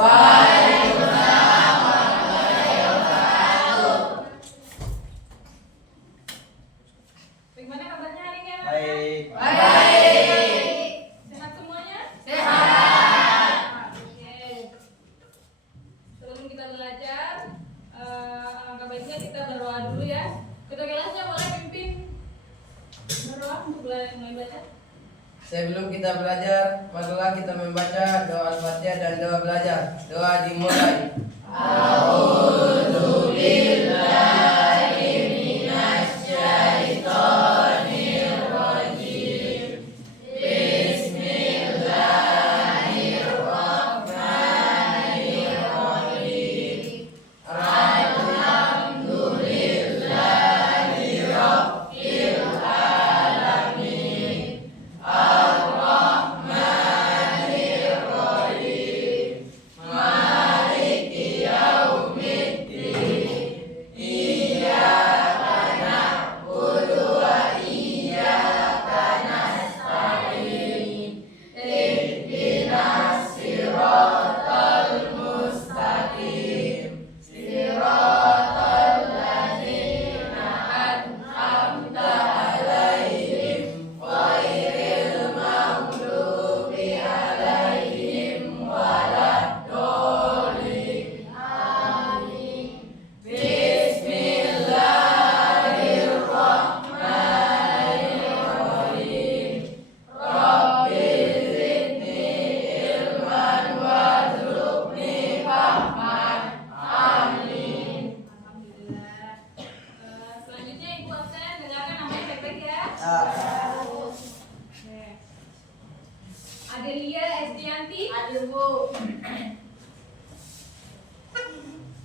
Waalaikumsalam warahmatullahi wabarakatuh. Bagaimana kabarnya hari ini? Baik. Baik. Sehat semuanya? Sehat. Oke. Sebelum kita belajar, alangkah baiknya kita berdoa dulu ya. Ketua kelasnya boleh pimpin berdoa untuk mulai belajar. Sebelum kita belajar, marilah kita membaca doa Al-Fatihah dan doa belajar. Doa dimulai. Alhamdulillah. Selanjutnya Ibu absen, dengarkan namanya baik-baik ya. Oke. Adelia Estianti. Hadir, Bu.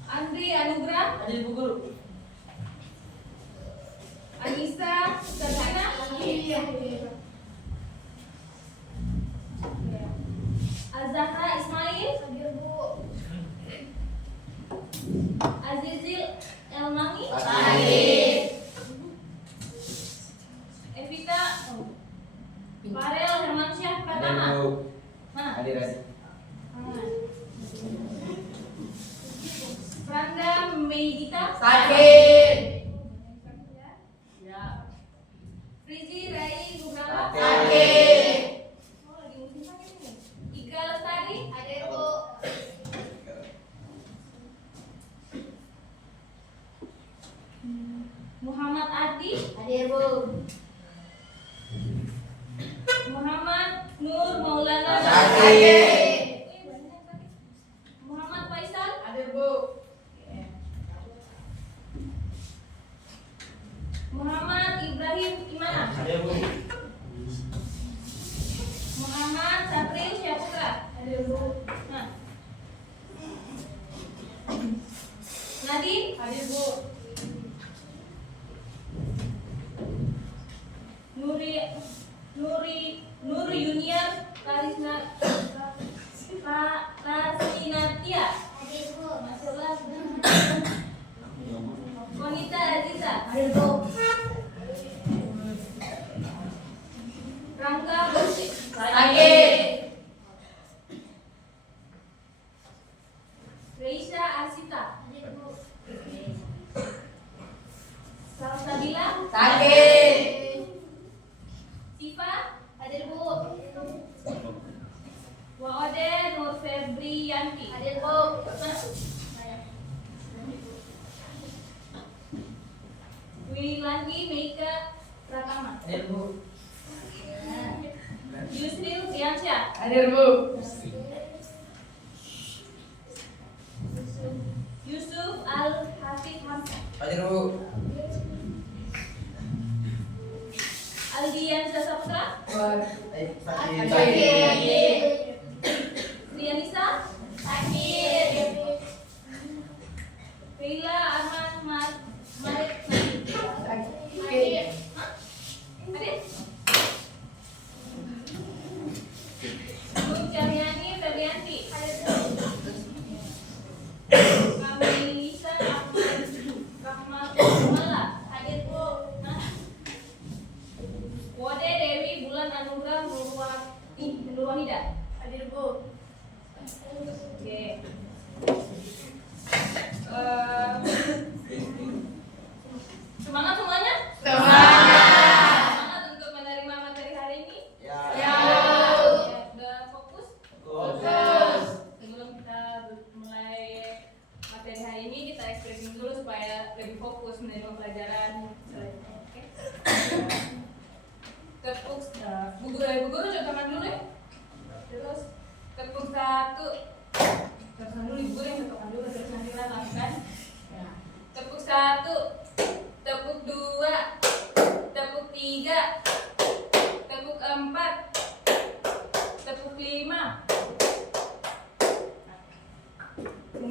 Andri Anugrah. Hadir Bu Guru. Anissa Sabrina. Azahra Ismail. Hadir, Bu. Azizil Elmangi. Hadir. Evita Farel Hermansyah Pratama. Mana? Hadir. Franda Meidita. Hadir. Ya. Frizi Rai Nugraha. Hadir. Oh, lagi musim sakit ini. Ika Lestari. Hadir, Bu. Muhammad Adi. Hadir, Bu. Muhammad Nur Maulana. Hadir. Muhammad Faisal. Hadir Bu. Muhammad Ibrahim Imana. Hadir Bu. Muhammad Sapril Syaputra. Hadir, Bu. Nah. Nadine. Hadir, Bu. Nur Yuniar Karisna Rasinatia. Hadir, Bu. Masalah. Konita Aziza. Hadir, Bu. Rangga Bersih. Hadir. Reisha Asita. Hadir, Bu. Salsabila. Hadir. Siva. Hadir, Bu. Waode Nur Febrianti. Hadir, Bu. Wilandi Meika Pratama. Hadir Bu. Yusril Fiansyah. Hadir Bu. Yusuf Al Hafid Hamzah. Hadir Bu. Aldiansa Saputra. Hadir. Trianisa. Hadir. Rila Arman Marik. Hadir. Hadir? Nur Cahyani Febrianti. Kamilisa Ahmad Rahmal Mala. Hadir, Bu. Nah. Wode Dewi Bulan Anugrah Nurwahida. Hadir, Bu. Oke.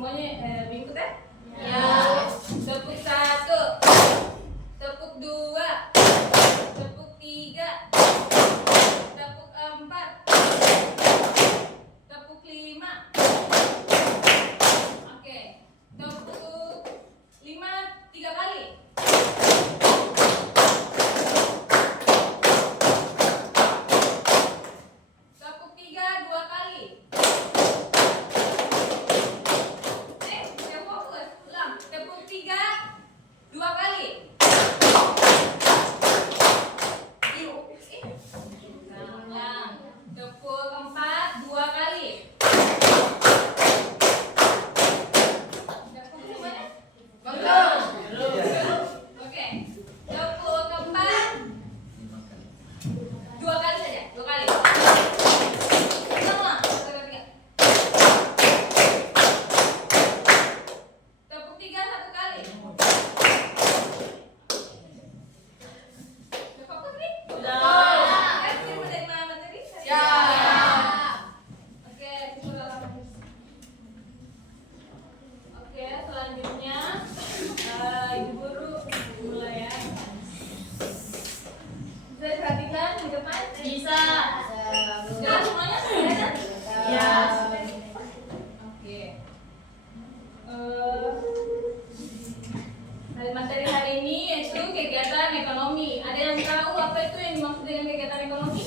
semuanya ikut ya? Ya. Tepuk 1, tepuk 2, tepuk 3, tepuk 4, tepuk 5. Oke, tepuk 5 3 kali. Tepuk 3 2 kali. Yang fokus. Ulang. Tepuk 3 2 kali. Ulang. Tepuk 4 2 kali. Udah fokus semuanya? Belum. Oke. Tepuk 4 2 kali saja. 2 kali. Ulang. Tepuk 3 1 kali. Udah fokus nih? Udah. Kita dari mana tadi? Ya. Oke, oke, selanjutnya Ibu Guru mulai ya. Bisa diperhatikan di depan? Bisa. Jelas semuanya? Sudah? Ya. Oke. Materi hari ini yaitu kegiatan ekonomi. Ada yang tahu apa itu yang dimaksud dengan kegiatan ekonomi?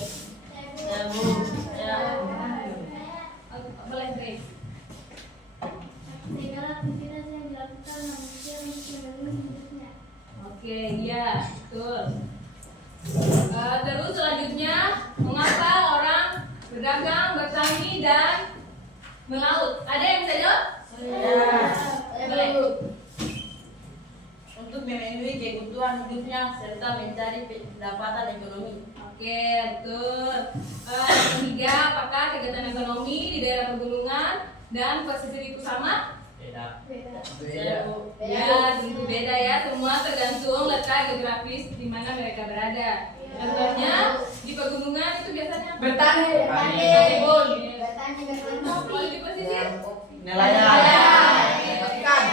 Ya, Bu. Ya. Boleh, Grace. Segala aktivitas yang dilakukan manusia untuk memenuhi hidupnya. Oke, iya, betul. Terus selanjutnya, mengapa orang berdagang, bertani, dan melaut? Ada yang bisa jawab? Boleh. Untuk memenuhi kebutuhan hidupnya serta mencari pendapatan ekonomi. Oke, betul. Yang ketiga, apakah kegiatan ekonomi di daerah pegunungan dan pesisir itu sama? Beda. Beda. Ya, tentu beda ya. Semua tergantung letak geografis di mana mereka berada. Contohnya di pegunungan itu biasanya Bertani. kebun. Bertani bertani. Kalau di pesisir Nelayan. Ikan.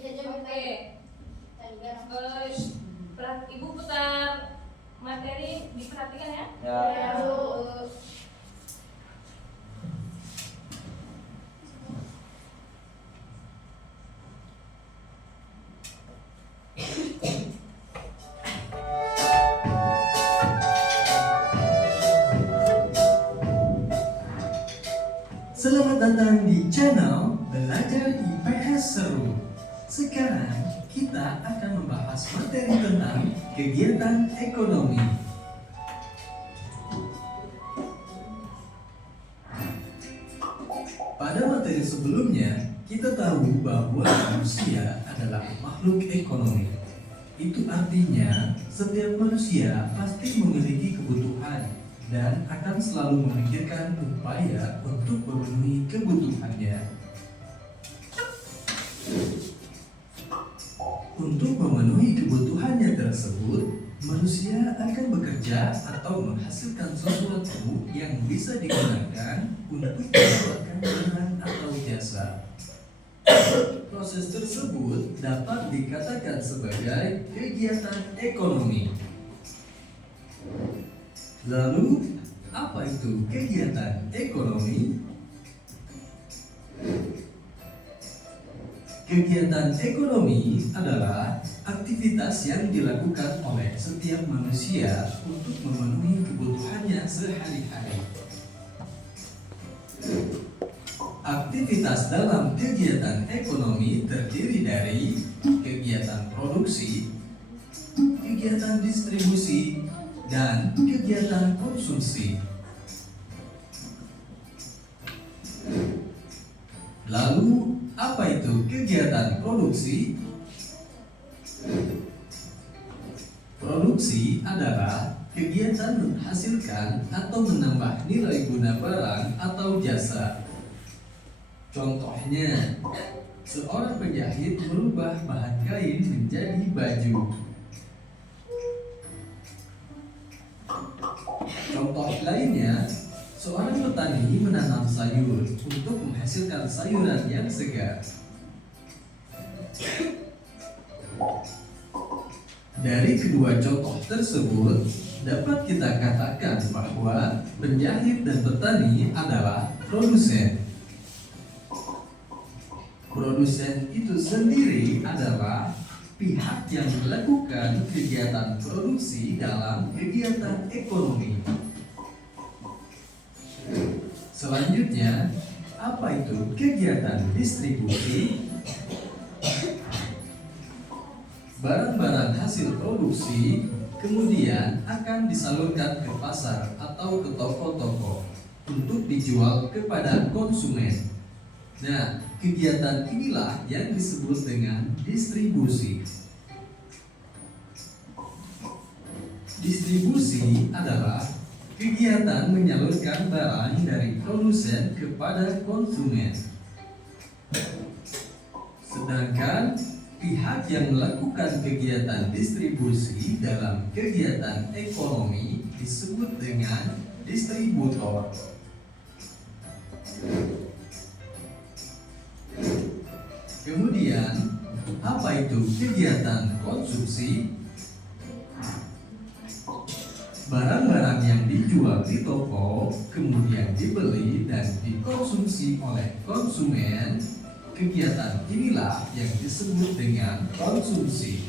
Tidak jauh oke. Ibu putar materi, diperhatikan ya. Ya. Selamat datang di channel Belajar IPS Seru. Sekarang kita akan membahas materi tentang kegiatan ekonomi. Pada materi sebelumnya, kita tahu bahwa manusia adalah makhluk ekonomi. Itu artinya setiap manusia pasti memiliki kebutuhan dan akan selalu memikirkan upaya untuk memenuhi kebutuhannya. Untuk memenuhi kebutuhannya tersebut, manusia akan bekerja atau menghasilkan sesuatu yang bisa digunakan untuk mendapatkan barang atau jasa. Proses tersebut dapat dikatakan sebagai kegiatan ekonomi. Lalu, apa itu kegiatan ekonomi? Kegiatan ekonomi adalah aktivitas yang dilakukan oleh setiap manusia untuk memenuhi kebutuhannya sehari-hari. Aktivitas dalam kegiatan ekonomi terdiri dari kegiatan produksi, kegiatan distribusi, dan kegiatan konsumsi. Lalu, apa itu kegiatan produksi? Produksi adalah kegiatan menghasilkan atau menambah nilai guna barang atau jasa. Contohnya, seorang penjahit merubah bahan kain menjadi baju. Contoh lainnya, Seorang petani menanam sayur untuk menghasilkan sayuran yang segar. Dari kedua contoh tersebut, dapat kita katakan bahwa penjahit dan petani adalah produsen. Produsen itu sendiri adalah pihak yang melakukan kegiatan produksi dalam kegiatan ekonomi. Selanjutnya, apa itu kegiatan distribusi? Barang-barang hasil produksi kemudian akan disalurkan ke pasar atau ke toko-toko untuk dijual kepada konsumen. Nah, kegiatan inilah yang disebut dengan distribusi. Distribusi adalah kegiatan menyalurkan barang dari produsen kepada konsumen. Sedangkan pihak yang melakukan kegiatan distribusi dalam kegiatan ekonomi disebut dengan distributor. Kemudian, apa itu kegiatan konsumsi? Barang-barang yang dijual di toko kemudian dibeli dan dikonsumsi oleh konsumen. Kegiatan inilah yang disebut dengan konsumsi.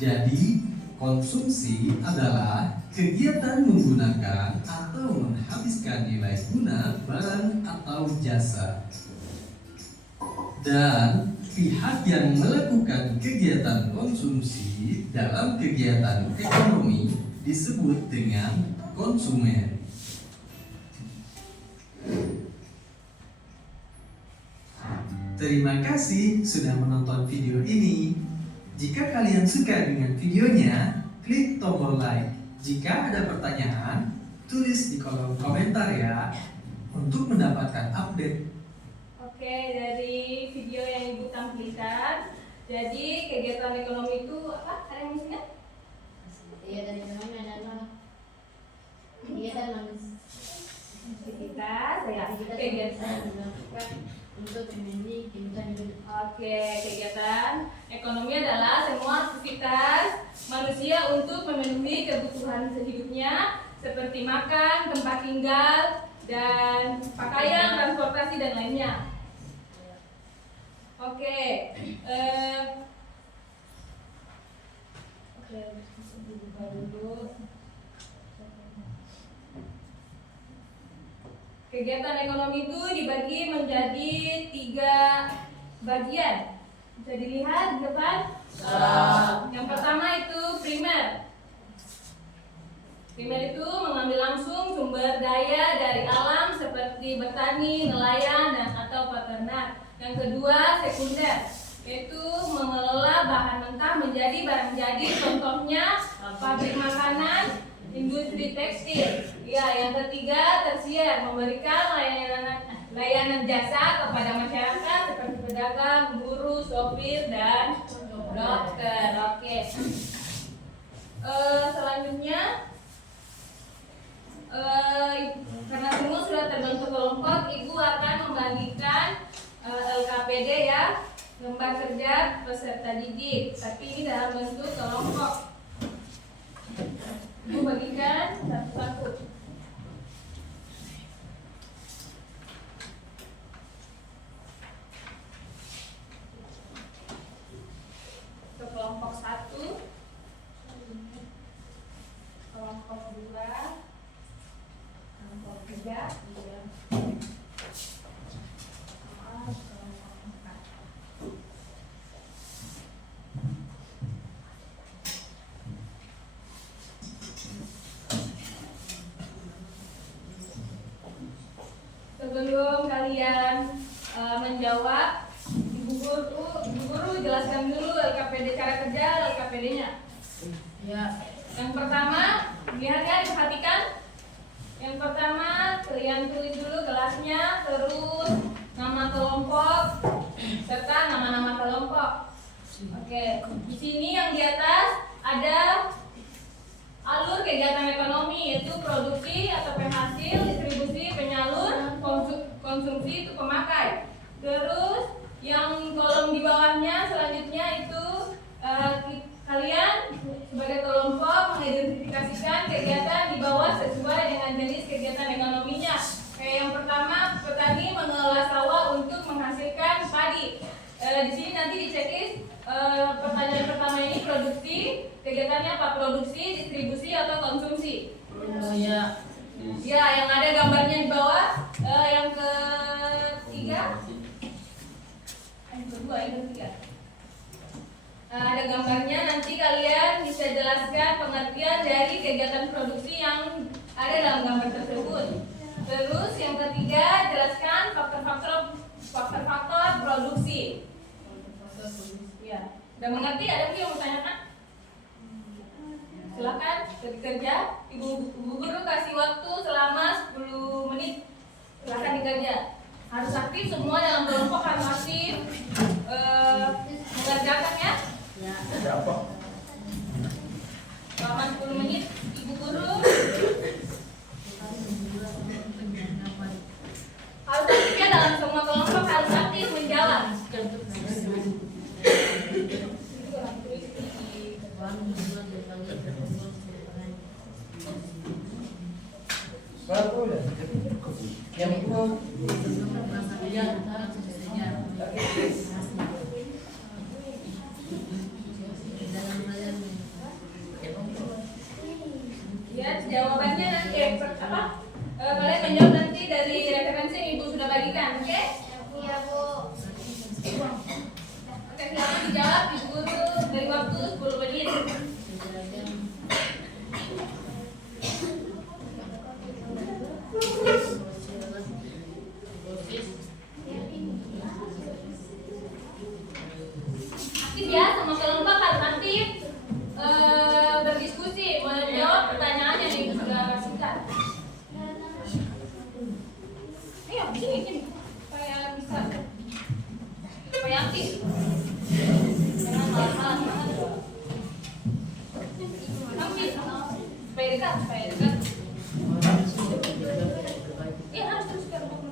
Jadi, konsumsi adalah kegiatan menggunakan atau menghabiskan nilai guna barang atau jasa. Dan pihak yang melakukan kegiatan konsumsi dalam kegiatan ekonomi disebut dengan konsumen. Terima kasih sudah menonton video ini. Jika kalian suka dengan videonya, klik tombol like. Jika ada pertanyaan, tulis di kolom komentar ya, untuk mendapatkan update. Oke, dari video yang Ibu tampilkan, jadi kegiatan ekonomi itu apa? Ada yang masih ingat? Kegiatan ekonomi adalah kegiatan Aktivitas, ya. Kegiatan. dilakukan untuk memenuhi kebutuhan hidup. Oke, kegiatan ekonomi adalah semua aktivitas manusia untuk memenuhi kebutuhan sehidupnya seperti makan, tempat tinggal, dan pakaian, transportasi, dan lainnya. Oke, buka dulu. Kegiatan ekonomi itu dibagi menjadi 3 bagian. Bisa dilihat di depan. Yang pertama itu primer. Primer itu mengambil langsung sumber daya dari alam seperti bertani, nelayan, dan atau peternak. Yang kedua sekunder, yaitu mengelola bahan mentah menjadi barang jadi, contohnya pabrik makanan, industri tekstil. Ya, yang ketiga tersier, memberikan layanan jasa kepada masyarakat seperti pedagang, guru, sopir, dan dokter. Oke. Selanjutnya, karena semua sudah terbentuk kelompok, Ibu akan membagikan LKPD ya, lembar kerja peserta didik. Tapi ini dalam bentuk kelompok. Ibu bagikan satu-satu. Ke kelompok 1, kelompok 2, kelompok 3, kelompok 4. Sebelum kalian menjawab, Ibu Guru jelaskan dulu LKPD, cara kerja LKPD-nya. Ya. Yang pertama, lihat ya, diperhatikan. Yang pertama, kalian tulis dulu kelasnya, terus nama kelompok serta nama-nama kelompok. Oke, di sini yang di atas ada alur kegiatan ekonomi, yaitu produksi atau penghasil, distribusi, penyalur, konsumsi itu pemakai. Terus yang kolom di bawahnya selanjutnya itu kalian sebagai kelompok mengidentifikasikan kegiatan di bawah sesuai dengan jenis kegiatan ekonominya. Kayak yang pertama, petani mengelola sawah untuk menghasilkan padi. Di sini nanti di checklist pertanyaan pertama ini produksi, kegiatannya apa? Produksi, distribusi atau konsumsi? Ya. Ya, yang ada gambarnya di bawah. Yang ketiga, yang kedua, yang ketiga. Ada gambarnya, nanti kalian bisa jelaskan pengertian dari kegiatan produksi yang ada dalam gambar tersebut. Terus yang ketiga, jelaskan faktor-faktor produksi. Ya, udah mengerti? Ada mungkin yang mau tanyakan? Silakan bekerja. Ibu guru kasih waktu selama 10 menit. Silakan dikerja. Harus aktif semua dalam kelompok, harus aktif mengerjakan ya. Selama 10 menit ibu guru harus aktif ya, dalam semua kelompok harus aktif menjawab. Yang itu ya, jawabannya nanti kalian menjawab nanti dari referensi yang ibu sudah bagikan, oke? Iya, Bu. Oke, silakan dijawab ibu guru dari waktu 10 menit. Aktif ya, sama kelompok harus aktif berdiskusi, menjawab pertanyaan yang ibu sudah kasihkan. Ayo, sini, supaya bisa, supaya aktif. Jangan malah-malah. Aktif, supaya dekat, Ya, harus terus ke kelompok.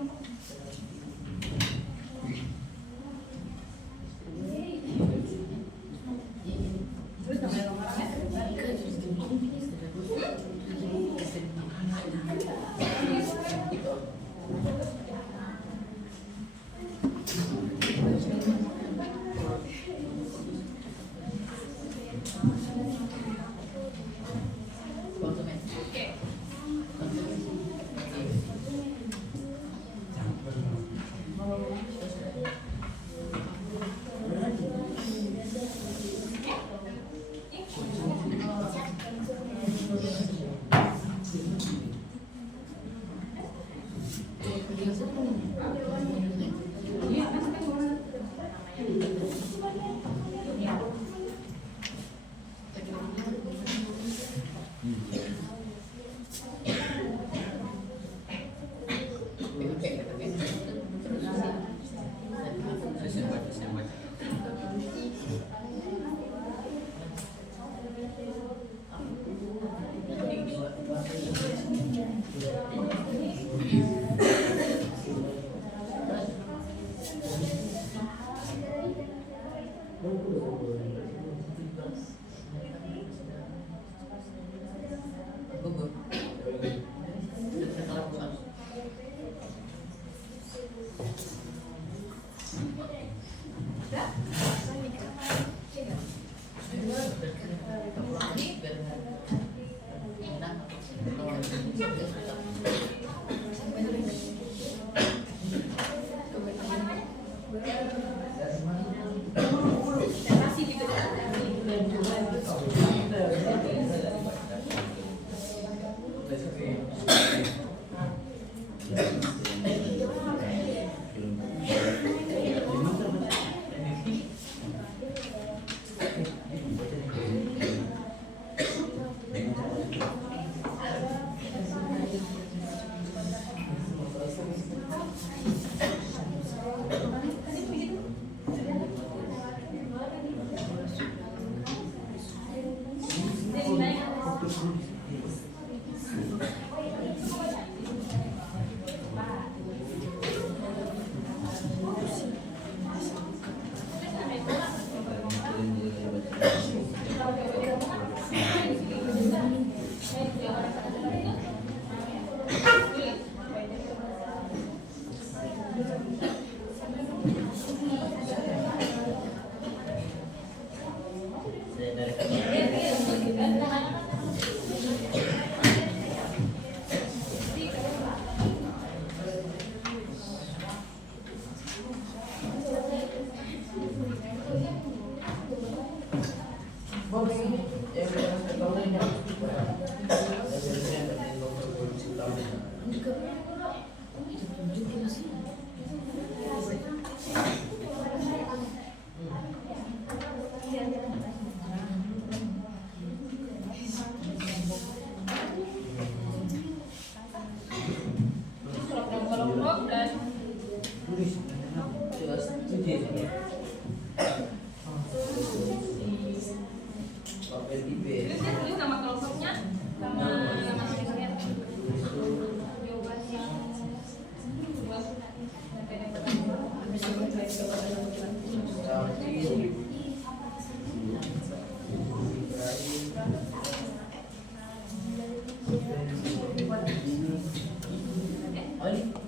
Oh ini.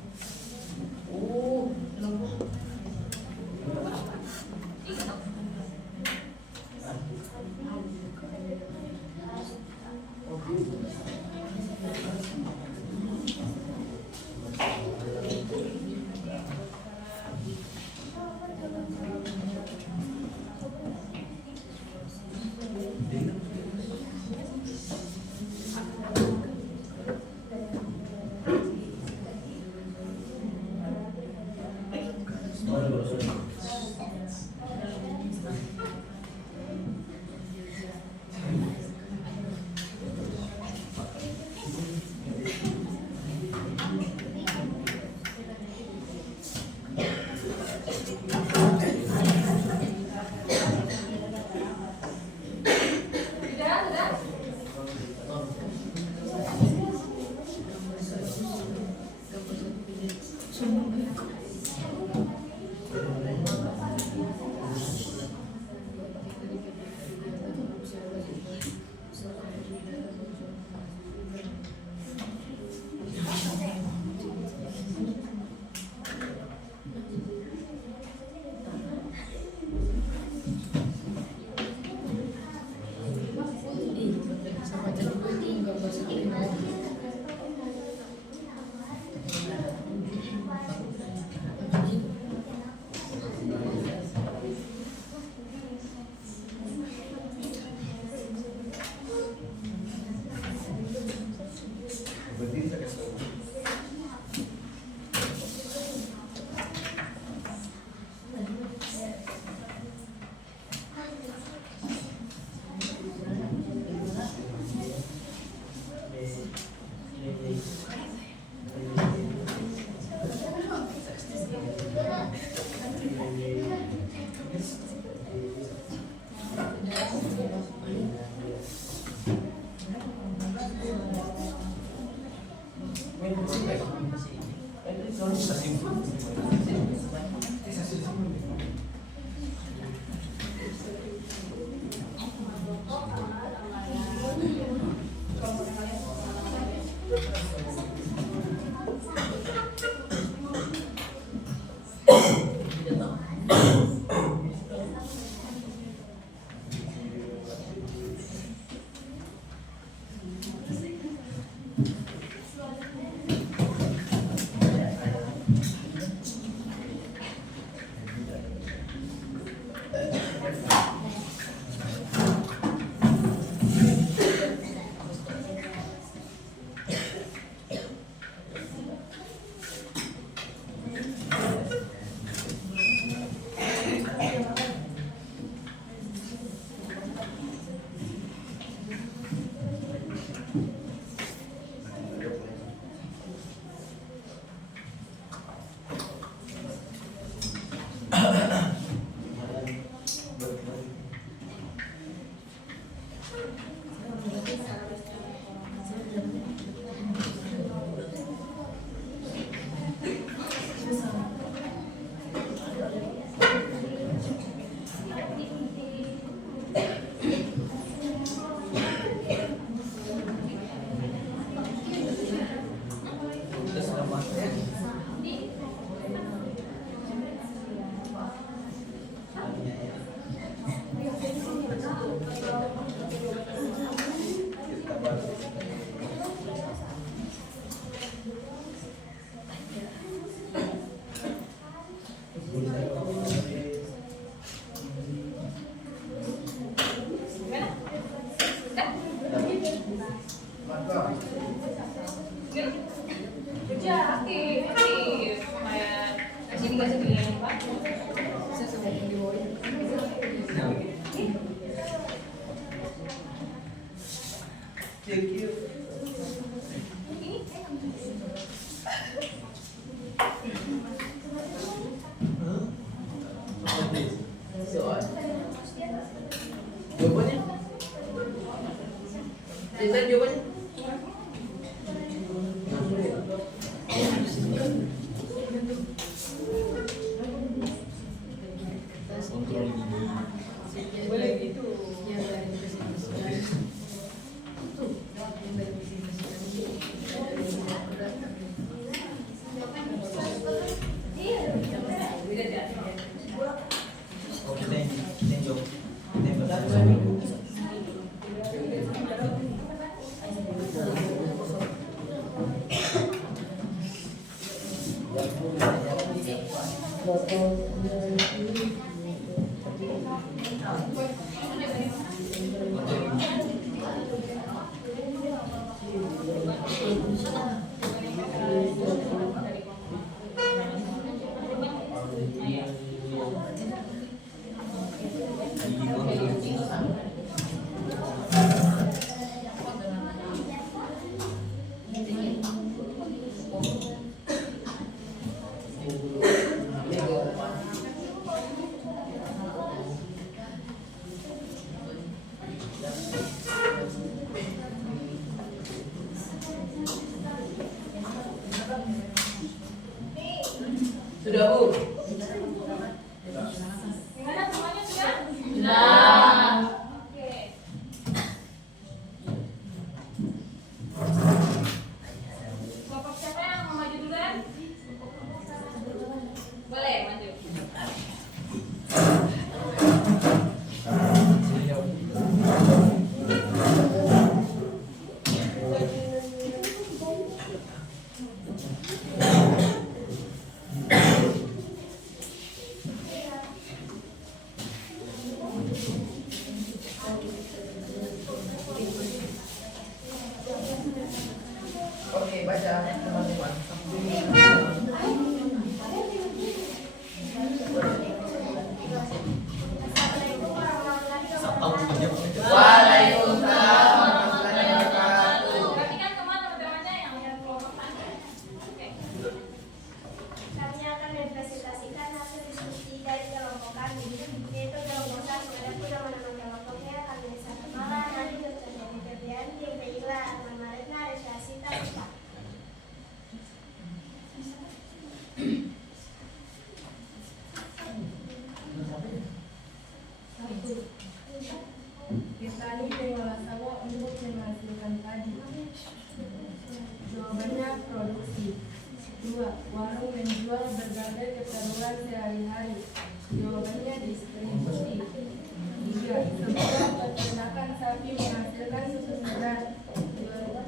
Jawabannya? Cinta jawabannya? Sudah Bu. Gimana semuanya sudah? Sudah. Oke. Kelompok siapa yang mau maju duluan? Boleh maju. Oke, baca teman-teman. Assalamualaikum warahmatullahi wabarakatuh. Waalaikumsalam warahmatullahi wabarakatuh. Perhatikan semua teman-temannya yang kelompok tadi. Oke. Kami akan mempresentasikan hasil diskusi dari kelompok kami, yaitu kelompok 1. Adapun nama-nama kelompoknya kami Satu Mala, Nadi, Dr. Dewi Febrianti, Baila, Arman Maretna, Resya Sita, Ustaz. Petani mengolah sawah untuk menghasilkan padi. Jawabannya produksi. 2. Warung menjual berbagai keperluan sehari-hari. Jawabannya distribusi. 3. Sebuah peternakan sapi menghasilkan susu segar.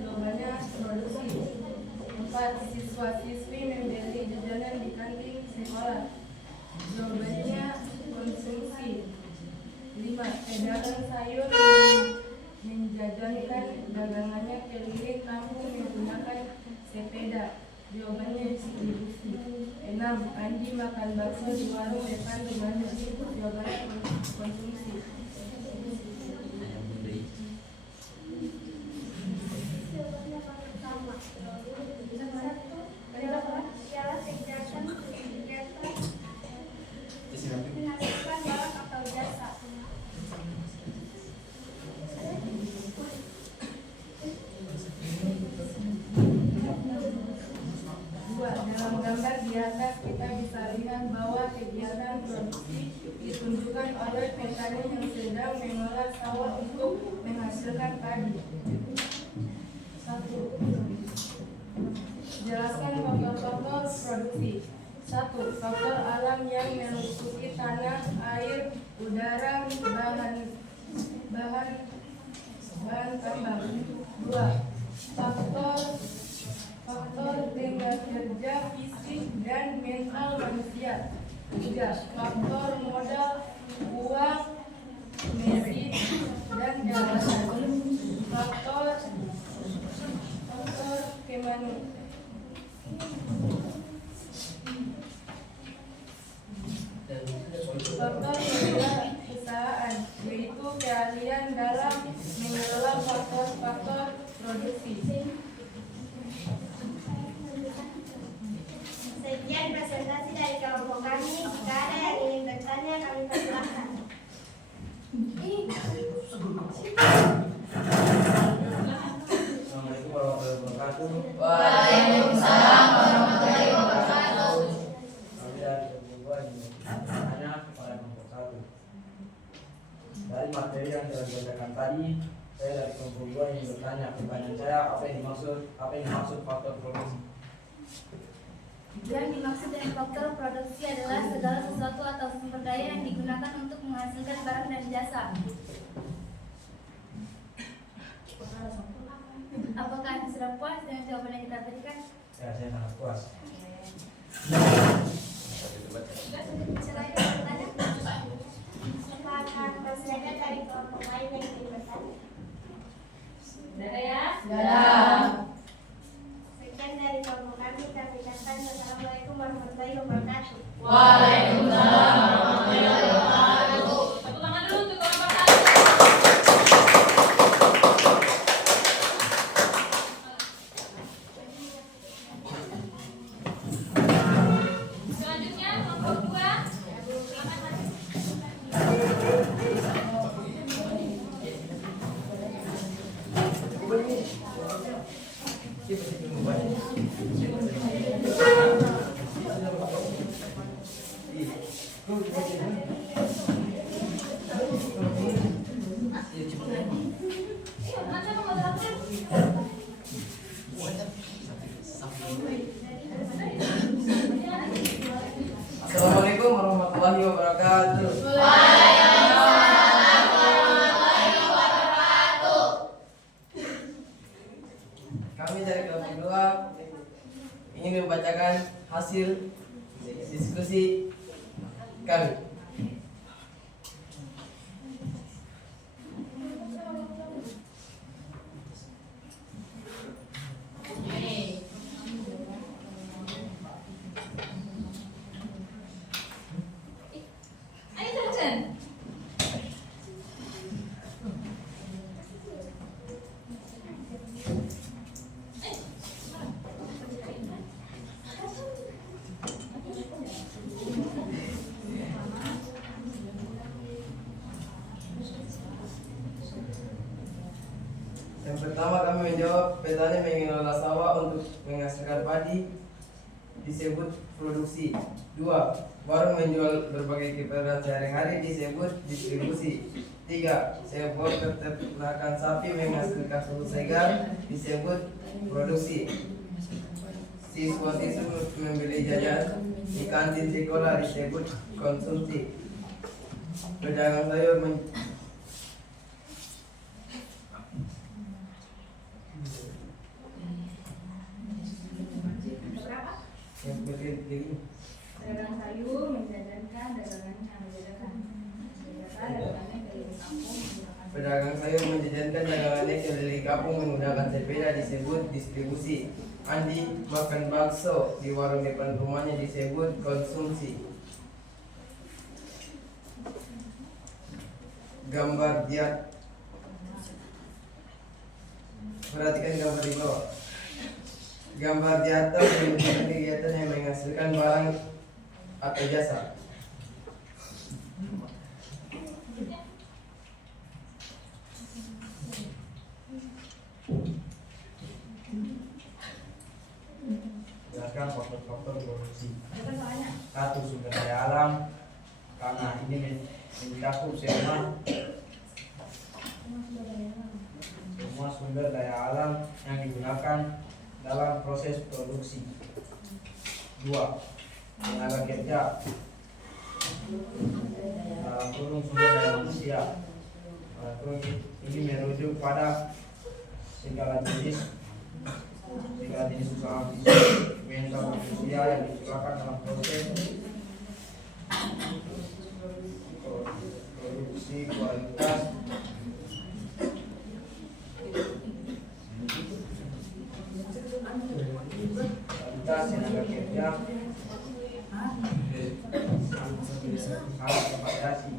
Jawabannya produksi. 4. Siswa-siswi membeli jajanan di kantin sekolah. Jawabannya konsumsi. 5. Pedagang sayur menjajankan dagangannya keliling kampung menggunakan sepeda. Jawabannya distribusi. 6. Andi makan bakso di warung depan rumahnya. Jawabannya konsumsi. Jawabannya pertama. 1. Ialah kegiatan menghasilkan barang atau jasa. 2. Dalam gambar di atas kita bisa lihat bahwa kegiatan produksi ditunjukkan oleh petani yang sedang mengolah sawah untuk menghasilkan padi. 1. Jelaskan faktor-faktor produksi. 1. Faktor alam yang meliputi tanah, air, udara, bahan tambang. 2. Faktor tenaga kerja fisik dan mental manusia. 3. Faktor modal, uang, mesin, dan jabatan. Faktor kemanusiaan. Faktor kewirausahaan, yaitu keahlian dalam mengelola faktor-faktor produksi. Sekian presentasi dari kelompok kami. Jika ada yang ingin bertanya, kami persilahkan. Assalamualaikum warahmatullahi wabarakatuh. Waalaikumsalam warahmatullahi wabarakatuh. Kami dari kelompok 2 ingin bertanya kepada kelompok 1. Dari materi yang telah dibacakan tadi, saya dari kelompok 2 ingin bertanya. Pertanyaan saya, apa yang dimaksud faktor produksi? Yang dimaksud dengan faktor produksi adalah segala sesuatu atau sumber daya yang digunakan untuk menghasilkan barang dan jasa. Apakah Anda sudah puas dengan jawaban yang kita berikan? Ya, saya sangat puas. Selain bertanya, silakan masih ada dari kelompok lain yang ingin bertanya. Ada ya? Sekian dari kelompok kami katakan Assalamualaikum warahmatullahi wabarakatuh. Waalaikumsalam warahmatullahi wabarakatuh. Tepuk tangan dulu untuk kelompok satu. Selanjutnya kelompok dua. Silakan maju. Mana nomor satu? Assalamualaikum warahmatullahi wabarakatuh. Kami dari kelompok 2 ingin membacakan hasil diskusi kami. Ayo Johnson. Yang pertama kami menjawab petani mengelola sawah untuk menghasilkan padi disebut produksi. 2. Warung menjual berbagai keperluan sehari-hari disebut distribusi. 3. Sebuah peternakan sapi menghasilkan susu segar disebut produksi. Siswa-siswi membeli jajan di kantin sekolah disebut konsumsi. Pedagang sayur yang begini. Pedagang sayur menjajakan dagangan yang membedakan. Dagangannya keliling kampung menggunakan Pedagang sayur menjajankan dagangannya keliling kampung menggunakan sepeda disebut distribusi. Andi makan bakso di warung depan rumahnya disebut konsumsi. Gambar diat. Perhatikan gambar di bawah. Gambar di atas menunjukkan kegiatan yang menghasilkan barang atau jasa. Jelaskan faktor-faktor produksi. 1. Sumber daya alam, karena ini mencakup semua sumber daya alam yang digunakan dalam proses produksi. 2. Tenaga kerja, dalam kurung sumber daya manusia. Dalam kurung ini merujuk pada segala jenis usaha fisik mental manusia yang dicurahkan dalam proses produksi kualitas tenaga kerja harus variasi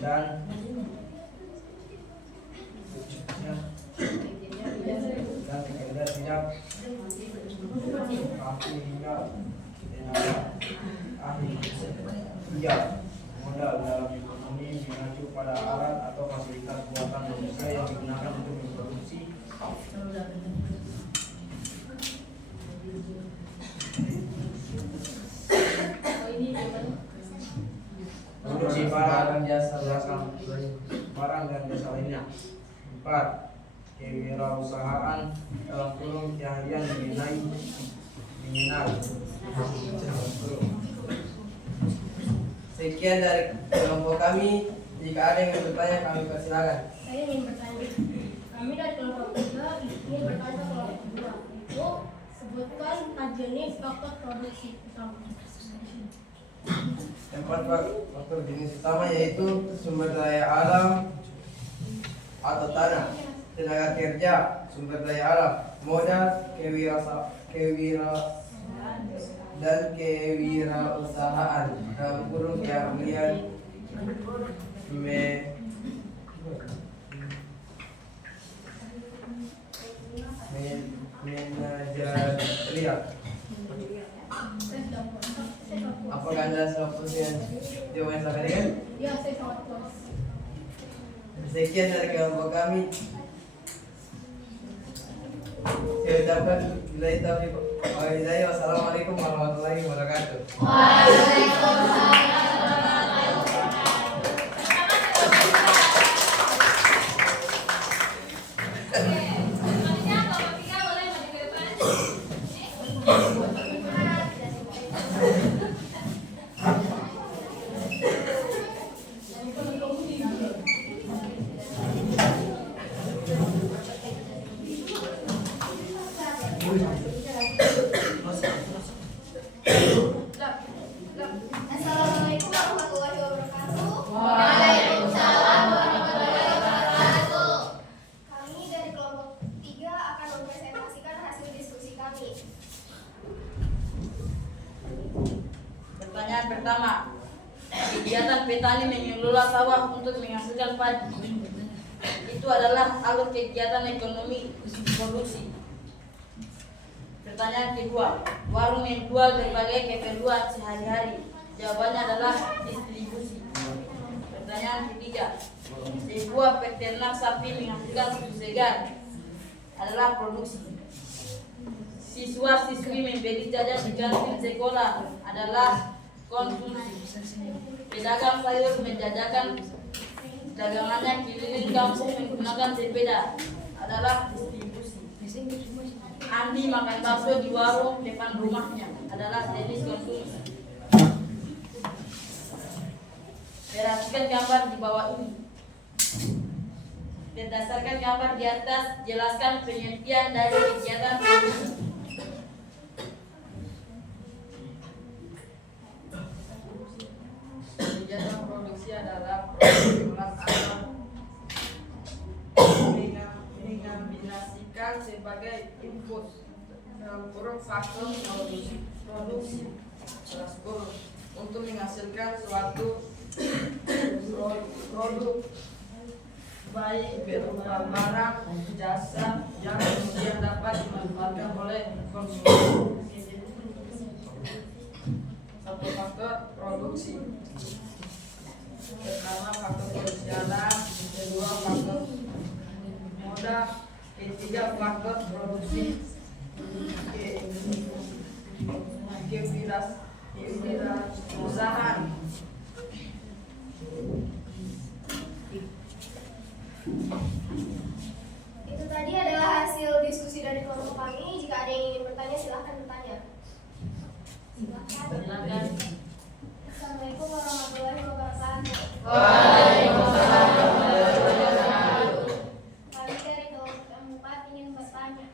dan pekerja tidak pasti hingga tenaga ahli. 3. Modal dalam ekonomi mengacu pada alat atau fasilitas buatan manusia yang digunakan untuk memproduksi produksi barang dan jasa lainnya. 4. Kewirausahaan dalam kurung keahlian mengenal. Sekian dari kelompok kami. Jika ada yang bertanya kami persilakan. Saya ingin bertanya. Kami dari kelompok 3 ingin bertanya ke kelompok 2. Itu sebutkan 4 jenis faktor produksi utama. Empat faktor jenis utama yaitu sumber daya alam atau tanah, tenaga kerja, sumber daya alam, modal, dan kewirausahaan dalam kurung keahlian manajerial. Apakah Anda 100% jawaban saya tadi kan? Ya, saya sangat puas. Sekian dari kelompok kami. Saya ucapkan bila taufiq wal hidayah. Wassalamualaikum warahmatullahi wabarakatuh. Selanjutnya kelompok 3 boleh maju ke depan. Assalamualaikum warahmatullahi wabarakatuh. Kami dari kelompok 3 akan mempresentasikan hasil diskusi kami. Pertanyaan pertama, kegiatan petani mengelola sawah untuk menghasilkan padi itu adalah alur kegiatan ekonomi produksi. Pertanyaan kedua, warung menjual berbagai keperluan sehari-hari. Jawabannya adalah distribusi. Pertanyaan ketiga, sebuah peternak sapi menghasilkan susu segar adalah produksi. Siswa-siswi membeli jajan di kantin sekolah adalah konsumsi. Pedagang sayur menjajakan dagangannya keliling kampung menggunakan sepeda adalah distribusi. Andi makan bakso di warung depan rumahnya adalah jenis konsumsi. Perhatikan gambar di bawah ini. Berdasarkan gambar di atas, jelaskan pengertian dari kegiatan produksi. Kegiatan produksi adalah proses olah alam mengombinasikan sebagai input dalam kurung faktor produksi kelas kurung untuk menghasilkan suatu produk baik berupa barang jasa yang kemudian dapat dimanfaatkan oleh konsumen. Satu faktor produksi. Pertama faktor produksi alam, kedua faktor modal, ketiga faktor produksi kewirausahaan. Itu tadi adalah hasil diskusi dari kelompok kami. Jika ada yang ingin bertanya, silahkan bertanya. Silahkan. Assalamualaikum warahmatullahi wabarakatuh. Kami dari kelompok 4 ingin bertanya.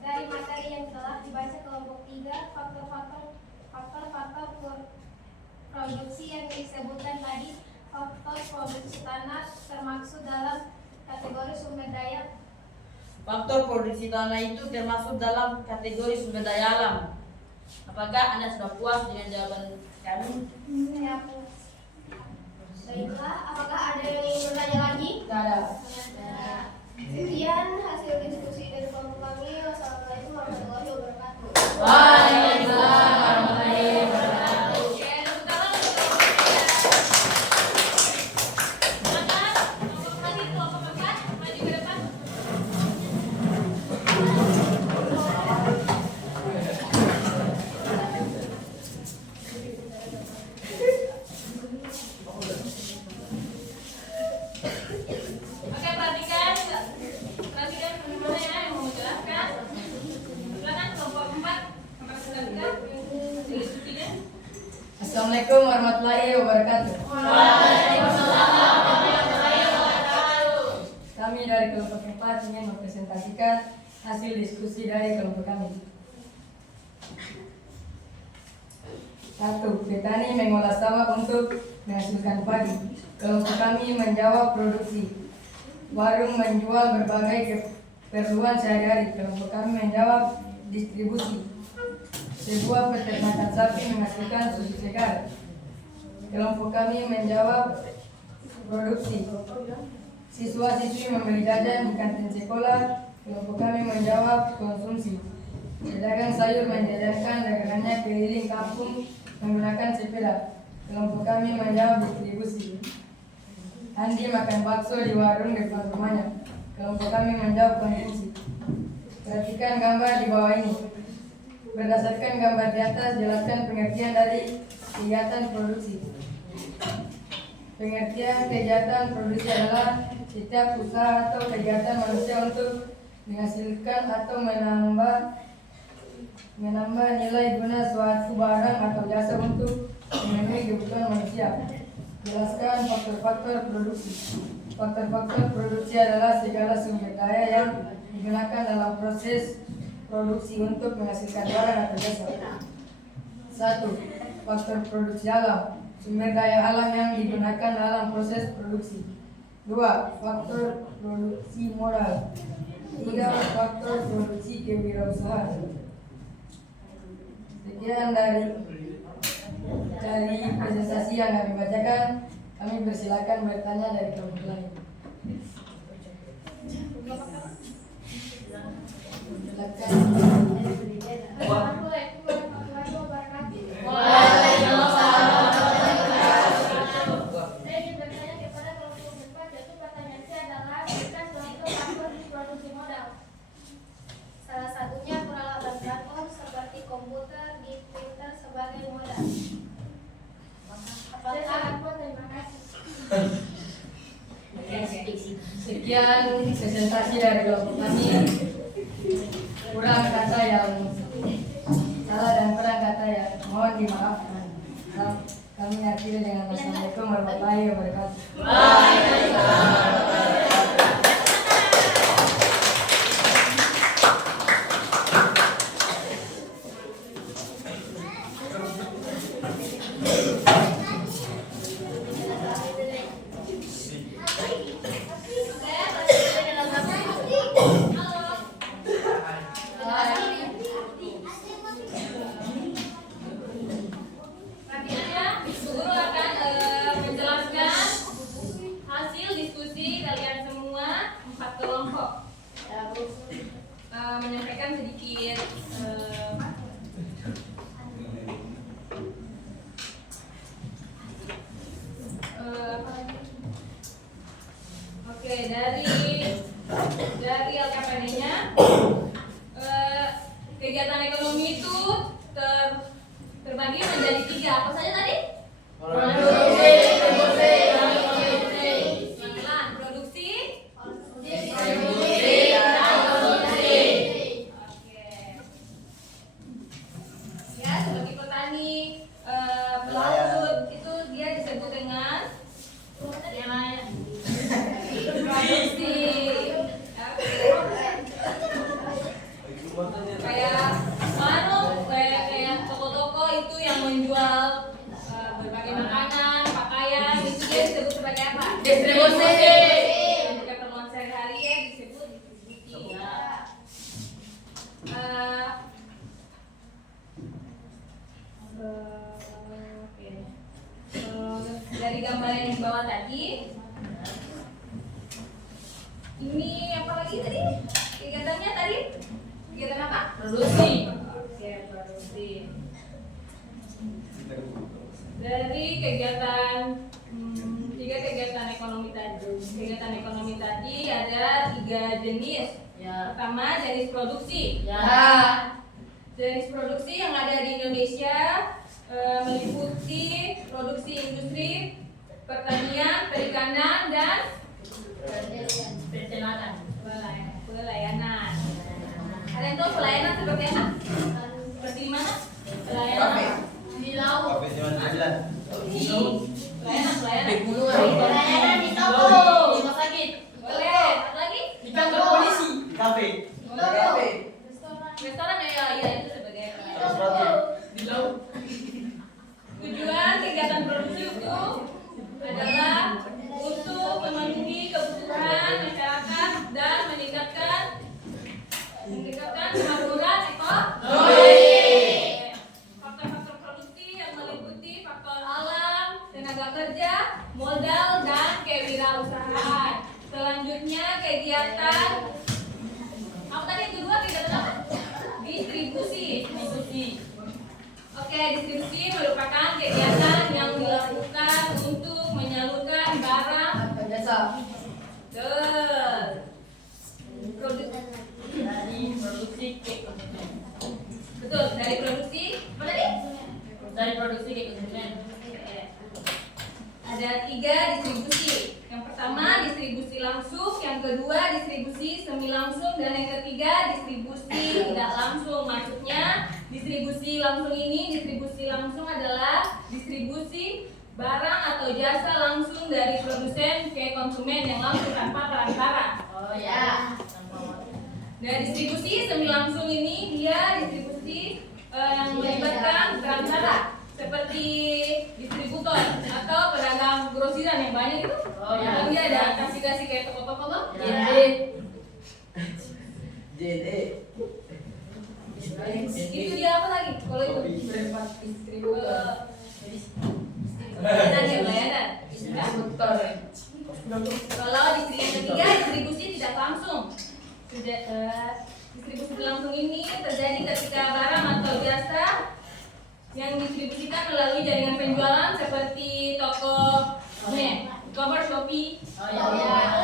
Dari materi yang telah dibaca kelompok 3, faktor-faktor produksi yang disebutkan tadi, faktor produksi tanah termasuk dalam kategori sumber daya. Faktor produksi tanah itu termasuk dalam kategori sumber daya alam. Apakah Anda sudah puas dengan jawaban kami? Saya puas. Baiklah, apakah ada yang ingin bertanya lagi? Tidak ada. Sekian hasil diskusi dari kelompok kami. Wassalamualaikum warahmatullahi wabarakatuh. Waalaikumsalam warahmatullahi wabarakatuh. Oke, tepuk tangan untuk kelompok 3. Silakan, kelompok 4 maju ke depan. Oke, perhatikan teman-teman yang mau menjelaskan. Silakan kelompok 4 mempresentasikan hasil diskusinya. Assalamualaikum warahmatullahi wabarakatuh. Kami dari kelompok 4 ingin mempresentasikan hasil diskusi dari kelompok kami. 1. Petani mengolah sawah untuk menghasilkan padi. Kelompok kami menjawab produksi. Warung menjual berbagai keperluan sehari-hari. Kelompok kami menjawab distribusi. Sebuah peternakan sapi menghasilkan susu segar. Kelompok kami menjawab produksi. Siswa-siswi membeli jajan di kantin sekolah. Kelompok kami menjawab konsumsi. Pedagang sayur menjajakan dagangannya keliling kampung menggunakan sepeda. Kelompok kami menjawab distribusi. Andi makan bakso di warung depan rumahnya. Kelompok kami menjawab konsumsi. Perhatikan gambar di bawah ini. Berdasarkan gambar di atas, jelaskan pengertian dari kegiatan produksi. Pengertian kegiatan produksi adalah setiap usaha atau kegiatan manusia untuk menghasilkan atau menambah nilai guna suatu barang atau jasa untuk memenuhi kebutuhan manusia. Jelaskan faktor-faktor produksi. Faktor-faktor produksi adalah segala sumber daya yang digunakan dalam proses produksi untuk menghasilkan barang atau jasa. 1. Faktor produksi alam. Sumber daya alam yang digunakan dalam proses produksi. 2. Faktor produksi modal. 3. Faktor produksi kewirausahaan. Sekian dari presentasi yang kami bacakan. Kami persilakan bertanya dari kelompok lain. Saya ingin bertanya kepada kelompok berempat, yaitu pertanyaan saya adalah berikan contoh faktor produksi modal. Salah satunya peralatan kantor seperti komputer, di printer sebagai modal. Saya sangat terima kasih. Sekian presentasi dari kelompok kami. Kurang kata yang salah dan kurang kata yang mohon dimaafkan. Kami akhiri dengan Assalamualaikum warahmatullahi wabarakatuh. Guru akan menjelaskan hasil diskusi kalian semua 4 kelompok. Menyampaikan sedikit oke, dari LKPD-nya kegiatan ekonomi itu terbagi menjadi 3. Apa saja tadi? Produksi, distribusi, dan konsumsi. Oke. Ya, sebagai petani pelaut itu dia disebut dengan produksi. Kayak toko-toko itu yang menjual berbagai makanan, pakaian, itu dia disebut sebagai apa? Distribusi. Keperluan sehari-hari ya disebut distribusi. Dari gambar yang di bawah tadi, ini apa lagi tadi? Kegiatannya tadi? Kegiatan apa? Produksi. Oke, produksi. Dari kegiatan 3 kegiatan ekonomi tadi. Kegiatan ekonomi tadi ada 3 jenis. Ya. Pertama, jenis produksi. Ya. Jenis produksi yang ada di Indonesia meliputi produksi industri, pertanian, perikanan, dan pelayanan. Kalian tahu pelayanan seperti apa? Seperti di mana? Pelayanan di laut. Pelayanan di toko. Di rumah sakit. Boleh. Apa lagi? Di kantor polisi. Di kafe. Restoran ya itu sebagai Transportasi. di laut. distribusi merupakan kegiatan yang dilakukan untuk menyalurkan barang atau jasa dari produksi ke konsumen. betul, dari produksi apa tadi? Dari produksi ke konsumen. Ada 3 distribusi. Yang pertama distribusi langsung, yang kedua distribusi semi langsung, dan yang ketiga distribusi tidak langsung. Maksudnya distribusi langsung adalah distribusi barang atau jasa langsung dari produsen ke konsumen yang langsung tanpa perantara. Oh ya. Nah, distribusi semi langsung ini dia distribusi yang melibatkan perantara seperti distributor atau pedagang grosiran yang banyak itu. Oh, ya. Yang dia ada kasih kayak toko-toko loh. Ya. JNE. Itu dia apa lagi? Kalau itu distributor. Pelayanan. Distributor. Kalau yang ketiga distribusi tidak langsung. Distribusi langsung ini terjadi ketika barang atau jasa yang distribusikan melalui jaringan penjualan seperti toko, e-commerce, Shopee. Oh ya.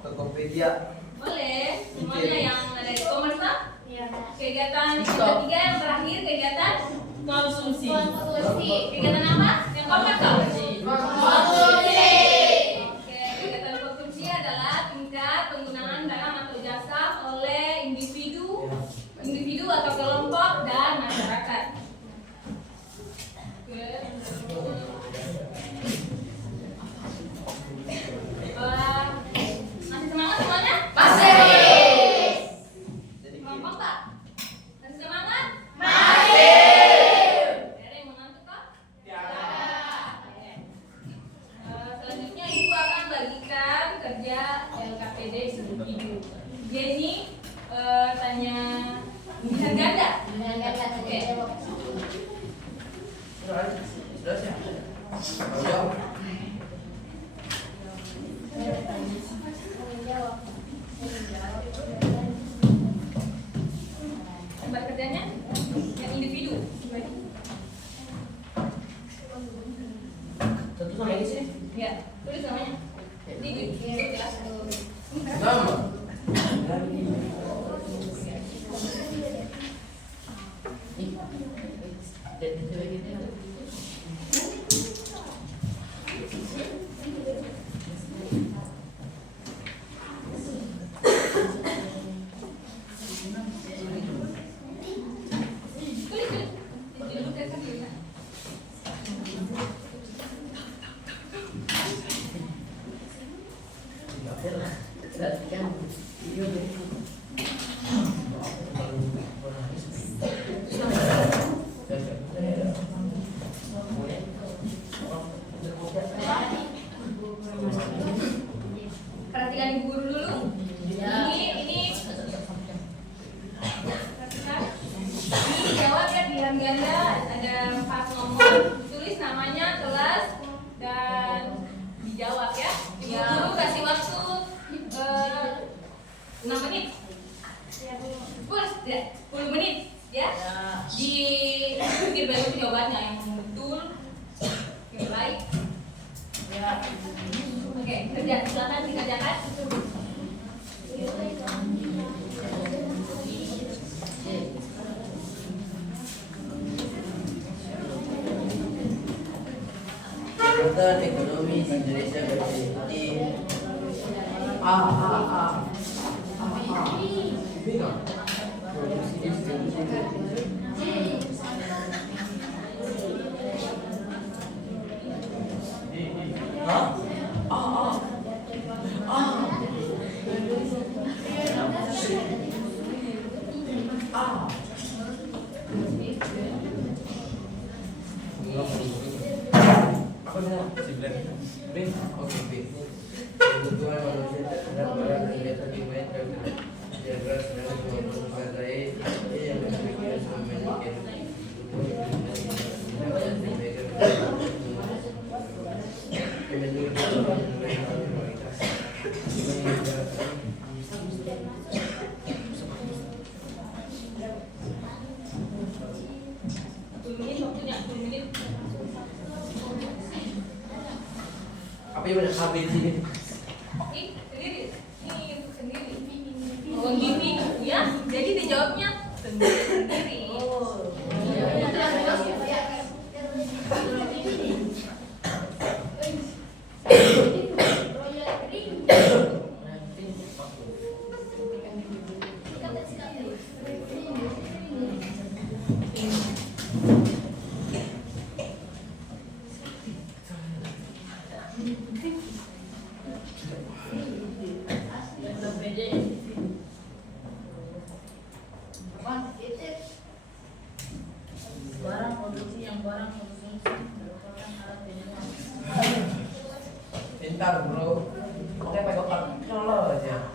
Tokopedia. Boleh, semuanya yang ada di e-commerce lah. Iya. Kegiatan yang ketiga yang terakhir kegiatan Konsumsi. kegiatan apa? Yang keempat kok? Konsumsi. Oke, kegiatan konsumsi adalah tingkat penggunaan barang atau jasa oleh individu atau kelompok dan masyarakat. Oke. Masih semangat semuanya? Masih. Kelompok tak? Masih semangat? Masih. Ada yang mau ngantuk kok? Oke. Selanjutnya ibu akan bagikan kerja LKPD individu. Jenny tanya pilihan ganda. Oke. Sudah siap. Jawab. Tempat kerjanya yang individu. Satu sama ini sih. Ya, tulis namanya. Jadi jelas. Nama. Tulis. Dulu kan tulis. Perhatikan ibu guru dulu. Ini perhatikan. Ini dijawab ya pilihan ganda, ada 4 nomor. Tulis namanya, kelas, dan dijawab ya. Ibu guru kasih waktu 6 menit. 10 menit ya. Di pikir baik jawabannya yang betul. Oke, baik. Oke, kerja silakan dikerjakan. Kegiatan ekonomi di Indonesia berarti produksi distribusi. Oke, B. Kebutuhan manusia terhadap barang dan jasa dimain terhadap sedang menguasai yang memiliki memiliki HP banyak HP di sini. Ih, sendiri. Ini untuk sendiri. Oh gini ya. Jadi dijawabnya sendiri. Oh. Barang produksi yang barang konsumsi merupakan alat penyelamat. Pintar bro. Oke pakai otak kalau aja.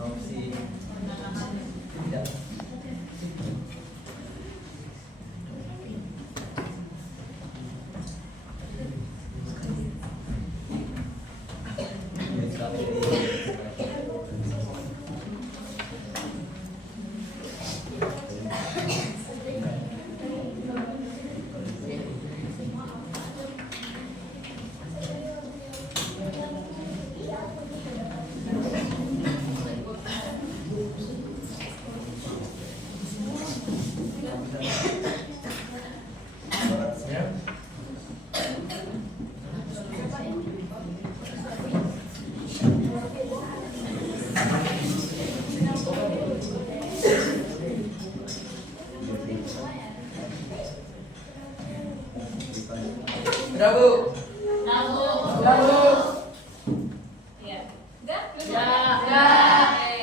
Opsi tidak. Prabu. Iya. Udah? Belum? Ya. Oke.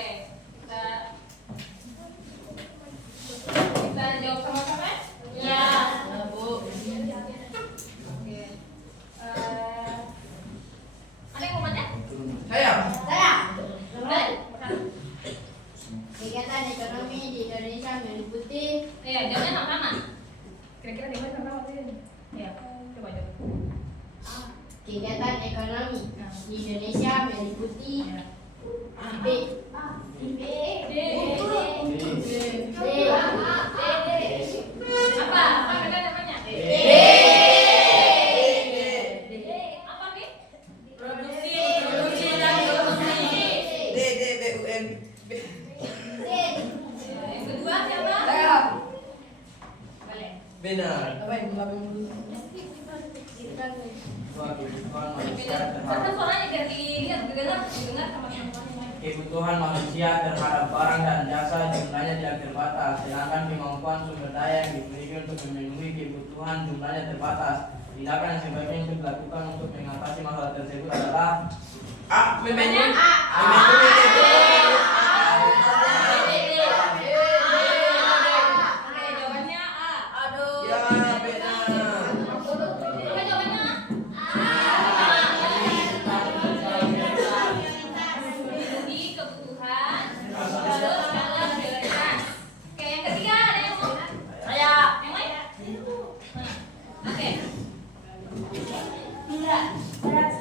Kita jawab sama-sama? Ya, Bu. Oke. Ada yang mau baca? Saya. Udah? Kegiatan ekonomi di Indonesia meliputi Iya, jawabnya sama-sama. Kira-kira di mana sama Iya, coba jawab. kegiatan ekonomi di Indonesia meliputi B. Apa? Apa beda namanya? Apa, Bi? Produksi dan konsumsi. DDBUM. Yang kedua siapa? Boleh. Benar. Kebutuhan manusia Karena terhadap suaranya biar dilihat, didengar sama semuanya. Kebutuhan manusia terhadap barang dan jasa jumlahnya tidak terbatas, sedangkan kemampuan sumber daya yang dimiliki untuk memenuhi kebutuhan jumlahnya terbatas. Tindakan yang sebaiknya untuk dilakukan untuk mengatasi masalah tersebut adalah Memenuhi. Oke, jawabannya A. Ya, benar. Apa jawabannya A? Memenuhi kebutuhan berskala prioritas. Oke, yang ketiga ada yang mau? Saya. Yang lain? Oke.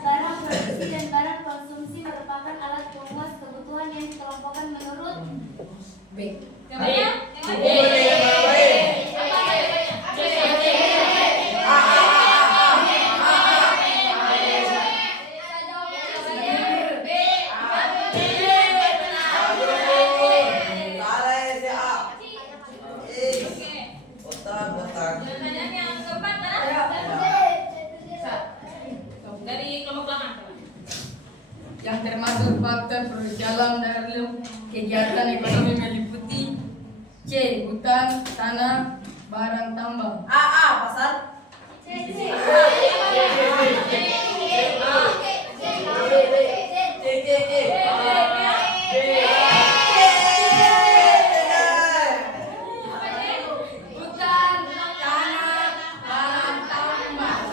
Barang produksi dan barang konsumsi merupakan alat pemuas kebutuhan yang dikelompokkan menurut Jawabannya? Yang lain? Apa jawabannya? Pertanyaan yang keempat adalah dari kelompok belakang. Yang termasuk faktor berjalan dalam kegiatan ekonomi meliputi C. Hutan, tanah, barang tambang. Pasar. Hutan, tanah, barang tambang.